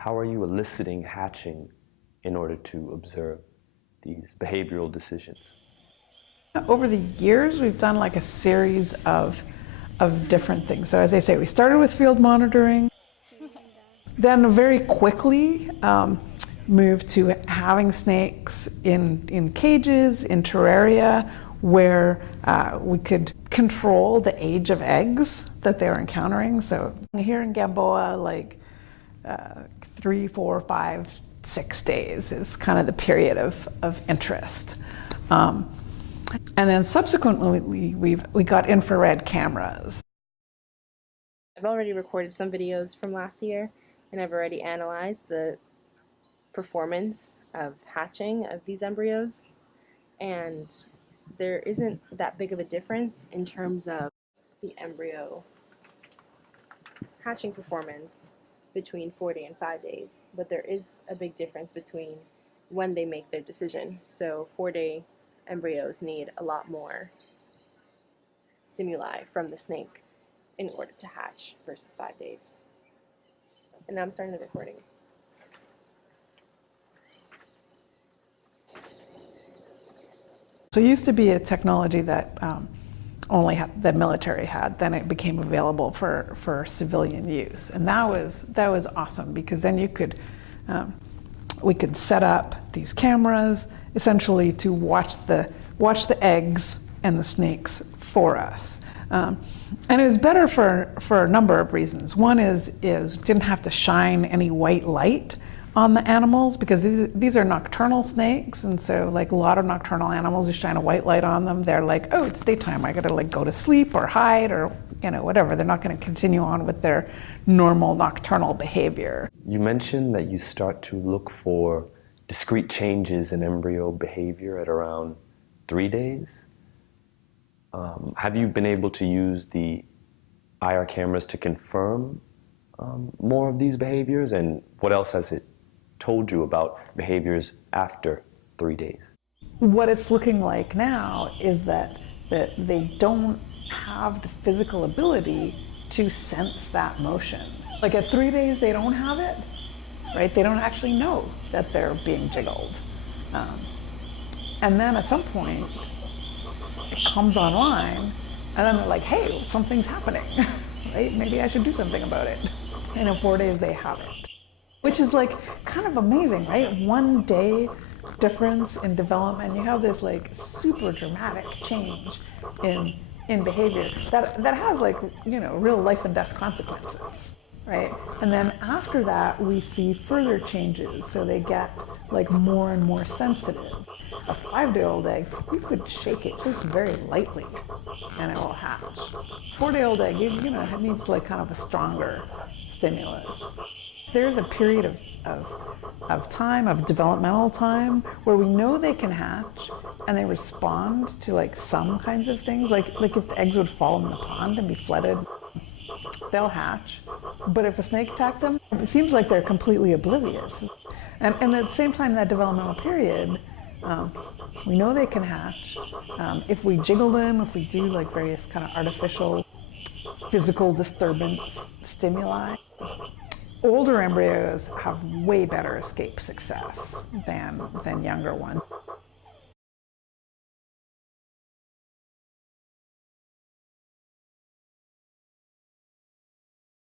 How are you eliciting hatching in order to observe these behavioral decisions? Over the years, we've done like a series of different things. So as I say, we started with field monitoring, then very quickly moved to having snakes in cages, in terraria, where we could control the age of eggs that they were encountering. So here in Gamboa, like 3, 4, 5, 6 days is kind of the period of interest. And then subsequently, we got infrared cameras. I've already recorded some videos from last year, and I've already analyzed the performance of hatching of these embryos, and there isn't that big of a difference in terms of the embryo hatching performance between 4-day and 5 days, but there is a big difference between when they make their decision. So 4-day embryos need a lot more stimuli from the snake in order to hatch versus 5 days. And now I'm starting the recording. So it used to be a technology that only the military had. Then it became available for civilian use, and that was awesome, because then you could we could set up these cameras essentially to watch the eggs and the snakes for us. And it was better for a number of reasons. One is didn't have to shine any white light on the animals, because these are nocturnal snakes, and so like a lot of nocturnal animals, you shine a white light on them, they're like, oh, it's daytime, I gotta like go to sleep or hide or whatever. They're not gonna continue on with their normal nocturnal behavior. You mentioned that you start to look for discrete changes in embryo behavior at around 3 days. Have you been able to use the IR cameras to confirm more of these behaviors, and what else has it told you about behaviors after 3 days? What it's looking like now is that they don't have the physical ability to sense that motion. Like at 3 days, they don't have it, right? They don't actually know that they're being jiggled. And then at some point, it comes online, and then they're like, hey, something's happening, right? Maybe I should do something about it. And in 4 days, they have it. Which is like kind of amazing, right? 1 day difference in development, you have this like super dramatic change in behavior that has like, real life and death consequences, right? And then after that, we see further changes. So they get like more and more sensitive. A 5-day-old egg, you could shake it just very lightly and it will hatch. 4-day-old egg, it needs like kind of a stronger stimulus. There's a period of time, of developmental time, where we know they can hatch and they respond to like some kinds of things. Like if the eggs would fall in the pond and be flooded, they'll hatch. But if a snake attacked them, it seems like they're completely oblivious. And at the same time, that developmental period, we know they can hatch. If we jiggle them, if we do like various kind of artificial physical disturbance stimuli, older embryos have way better escape success than younger ones.